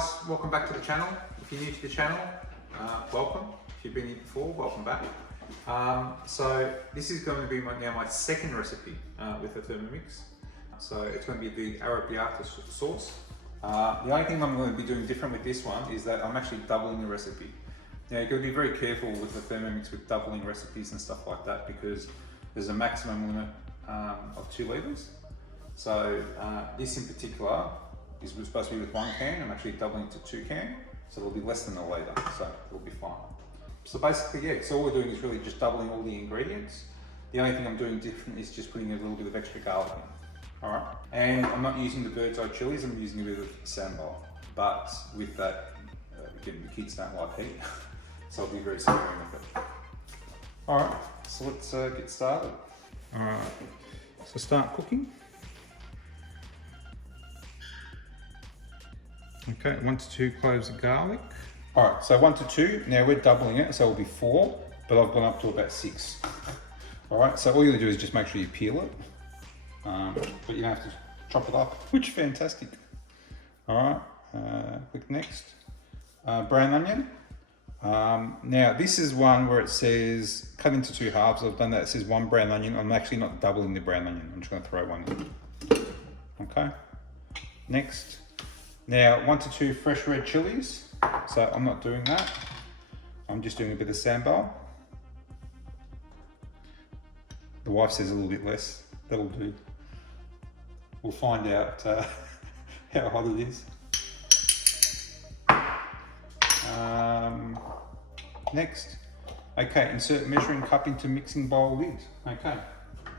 guys, welcome back to the channel. If you're new to the channel, welcome. If you've been here before, welcome back. So this is going to be my second recipe with the Thermomix. So it's going to be the Arrabiatta sauce. The only thing I'm going to be doing different with this one is that I'm actually doubling the recipe. Now you've got to be very careful with the Thermomix with doubling recipes and stuff like that because there's a maximum limit of 2 litres. So this in particular is supposed to be with 1 can. I'm actually doubling it to 2 cans, so it'll be less than a litre, so it'll be fine. So basically, yeah, so all we're doing is really just doubling all the ingredients. The only thing I'm doing different is just putting a little bit of extra garlic in. All right, and I'm not using the bird's eye chilies, I'm using a bit of sambal. But with that, again, the kids don't like heat, so I'll be very sparing with it. All right, so let's get started. All right, so start cooking. Okay, 1 to 2 cloves of garlic. All right, so 1 to 2. Now we're doubling it, so it'll be 4, but I've gone up to about 6. All right, so all you do is just make sure you peel it, but you don't have to chop it up, which is fantastic. All right, click next. Brown onion. Now this is one where it says cut into 2 halves. I've done that. It says 1 brown onion. I'm actually not doubling the brown onion. I'm just going to throw 1 in. Okay. Next. Now 1 to 2 fresh red chilies. So I'm not doing that. I'm just doing a bit of sambal. The wife says a little bit less. That'll do. We'll find out how hot it is. Next. Okay, insert measuring cup into mixing bowl lid. Okay.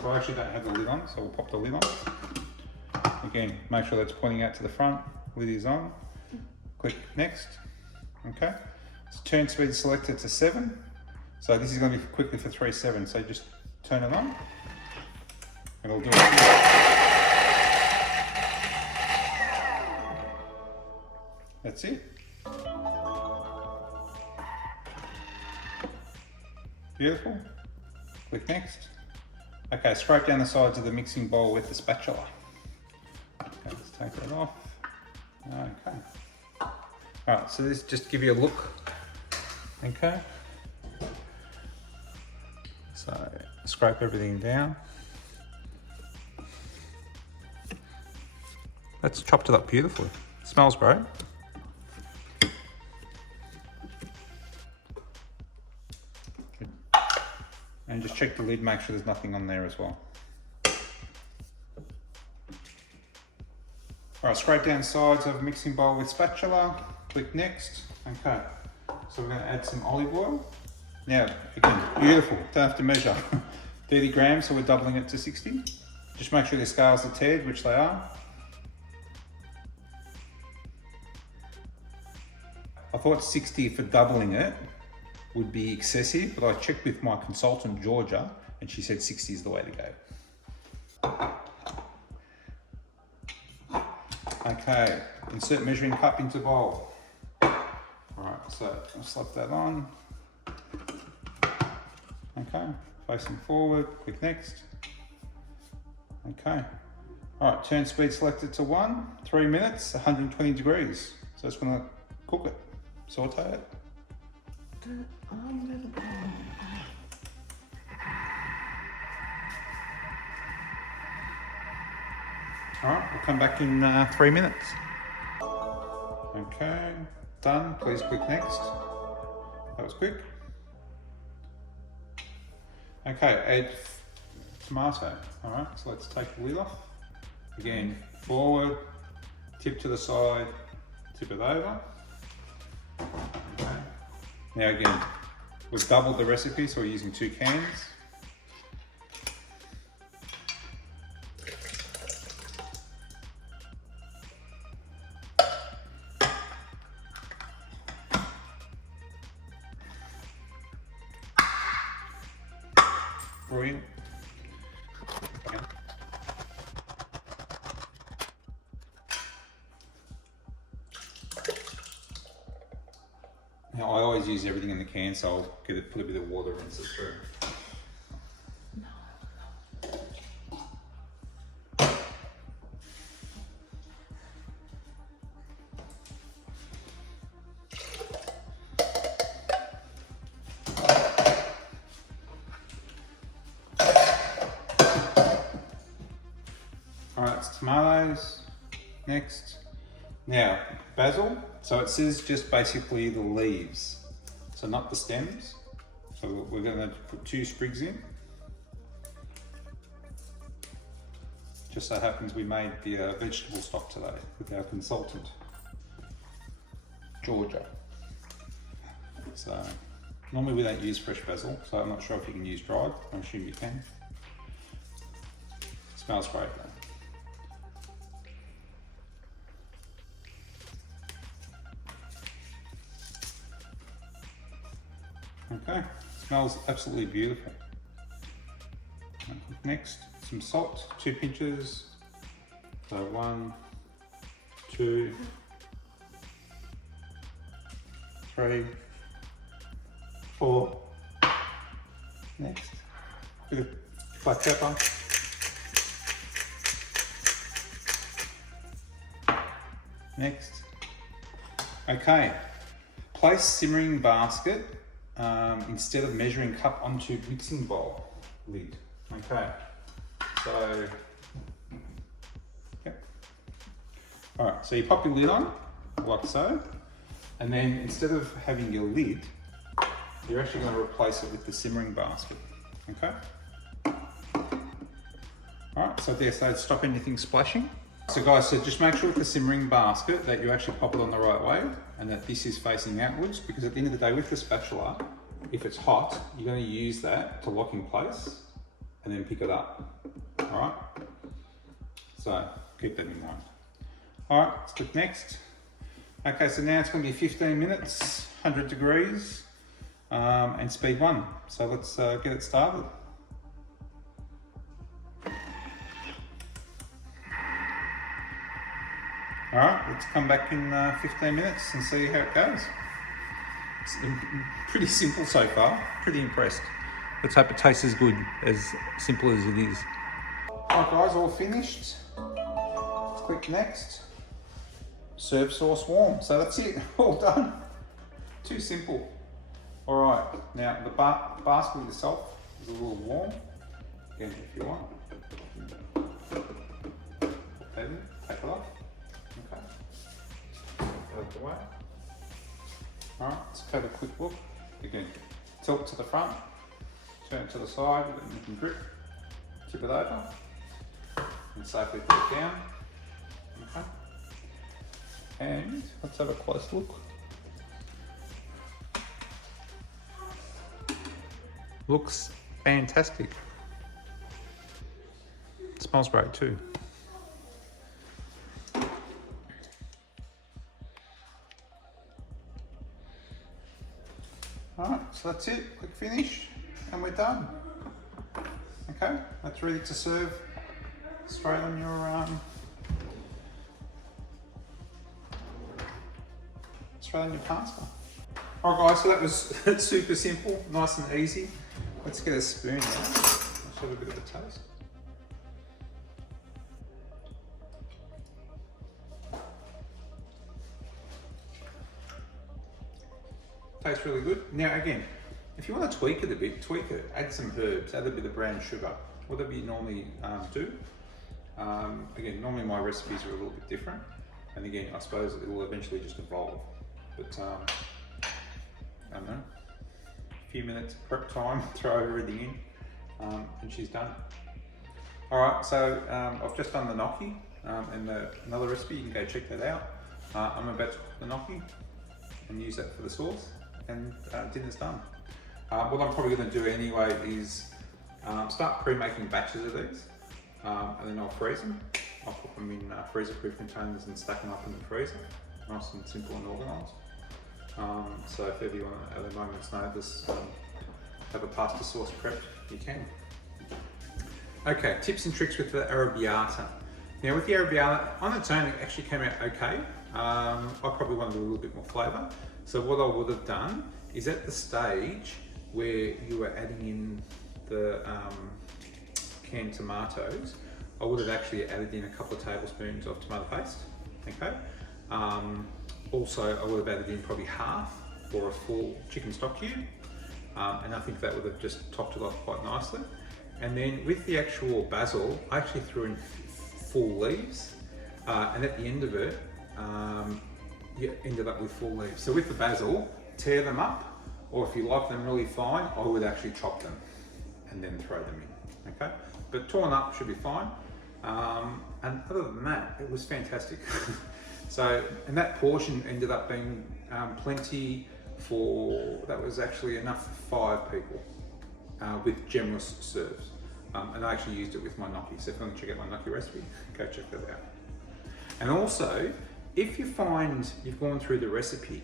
So I actually don't have the lid on, so we'll pop the lid on. Again, make sure that's pointing out to the front. Lid is on. Click next. Okay. So turn speed selected to 7. So this is going to be quickly for 3-7. So just turn it on. And it'll do it. That's it. Beautiful. Click next. Okay, scrape down the sides of the mixing bowl with the spatula. Okay, let's take that off. Okay. All right, so this just give you a look. Okay. So scrape everything down. That's chopped it up beautifully. Smells great. And just check the lid, make sure there's nothing on there as well. All right, scrape down sides of a mixing bowl with spatula. Click next. Okay, so we're going to add some olive oil. Now, again, beautiful. Don't have to measure. 30 grams, so we're doubling it to 60. Just make sure the scales are teared, which they are. I thought 60 for doubling it would be excessive, but I checked with my consultant, Georgia, and she said 60 is the way to go. Okay, insert measuring cup into bowl. All right, so I'll slap that on. Okay, facing forward, click next. Okay, all right, turn speed selected to 1, 3 minutes, 120 degrees. So it's gonna cook it, saute it. All right, we'll come back in 3 minutes. Okay, done. Please click next. That was quick. Okay, add tomato. All right, so let's take the lid off. Again, forward, tip to the side, tip it over. Okay. Now again, we've doubled the recipe, so we're using 2 cans. Brilliant. Now I always use everything in the can, so I'll put a bit of water rinse it through. it's tomatoes. Next. Now, basil. So it says just basically the leaves, so not the stems. So we're going to put 2 sprigs in. Just so happens we made the vegetable stock today with our consultant, Georgia. So normally we don't use fresh basil, so I'm not sure if you can use dried. I assume you can. Smells great though. Okay, smells absolutely beautiful. Next, some salt, 2 pinches. So 1, 2, 3, 4. Next, bit of black pepper. Next. Okay, place simmering basket instead of measuring cup onto mixing bowl lid. Okay, so, yep. All right, so you pop your lid on, like so, and then instead of having your lid, you're actually going to replace it with the simmering basket, okay? All right, so there, so stop anything splashing. So guys, so just make sure with the simmering basket that you actually pop it on the right way and that this is facing outwards, because at the end of the day with the spatula, if it's hot, you're going to use that to lock in place and then pick it up, all right? So keep that in mind. All right, let's click next. Okay, so now it's going to be 15 minutes, 100 degrees, and speed 1. So let's get it started. All right, let's come back in 15 minutes and see how it goes. It's pretty simple so far, pretty impressed. Let's hope it tastes as good, as simple as it is. All right guys, all finished. Let's click next. Serve sauce warm. So that's it, all done. Too simple. All right, now the basket itself is a little warm. Again, if you want. Take it off. Okay. Out the way. All right, let's have a quick look. Again, tilt to the front, turn to the side, and you can grip, tip it over, and safely put it down. Okay. And let's have a close look. Looks fantastic. It smells great too. Alright, so that's it, quick finish, and we're done. Okay, that's ready to serve straight on your pasta. Alright guys, so that was super simple, nice and easy. Let's get a spoon now. Let's have a bit of a taste. Tastes really good. Now again, if you want to tweak it a bit, tweak it. Add some herbs, add a bit of brown sugar, whatever you normally do. Again, normally my recipes are a little bit different. And again, I suppose it will eventually just evolve. But I don't know, a few minutes prep time, throw everything in, and she's done. All right, so I've just done the gnocchi and another recipe, you can go check that out. I'm about to cook the gnocchi and use that for the sauce, and dinner's done. What I'm probably going to do anyway is start pre-making batches of these, and then I'll freeze them. I'll put them in freezer-proof containers and stack them up in the freezer, nice and simple and organised. So if ever you want to, at a moment's notice, have a pasta sauce prepped, you can. Okay, tips and tricks with the Arrabiatta. Now with the Arrabiatta, on its own it actually came out okay. I probably wanted a little bit more flavour. So what I would have done is at the stage where you were adding in the canned tomatoes, I would have actually added in a couple of tablespoons of tomato paste, okay? Also, I would have added in probably half or a full chicken stock cube, and I think that would have just topped it off quite nicely. And then with the actual basil, I actually threw in full leaves, and at the end of it, you ended up with full leaves. So with the basil, tear them up, or if you like them really fine, I would actually chop them and then throw them in, okay? But torn up should be fine. And other than that, it was fantastic. So, and that portion ended up being plenty that was actually enough for 5 people with generous serves. And I actually used it with my gnocchi. So if you want to check out my gnocchi recipe, go check that out. And also, if you find you've gone through the recipe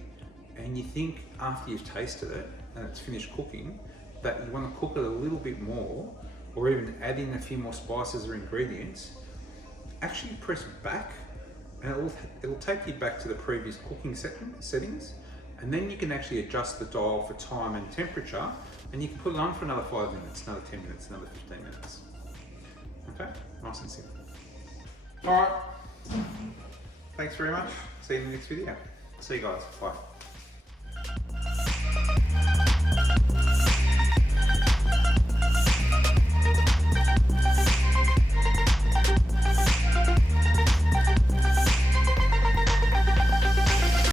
and you think after you've tasted it and it's finished cooking, that you want to cook it a little bit more, or even add in a few more spices or ingredients, actually press back and it'll take you back to the previous cooking settings, and then you can actually adjust the dial for time and temperature, and you can put it on for another 5 minutes, another 10 minutes, another 15 minutes. Okay, nice and simple. All right, thanks very much. See you in the next video. See you guys, bye.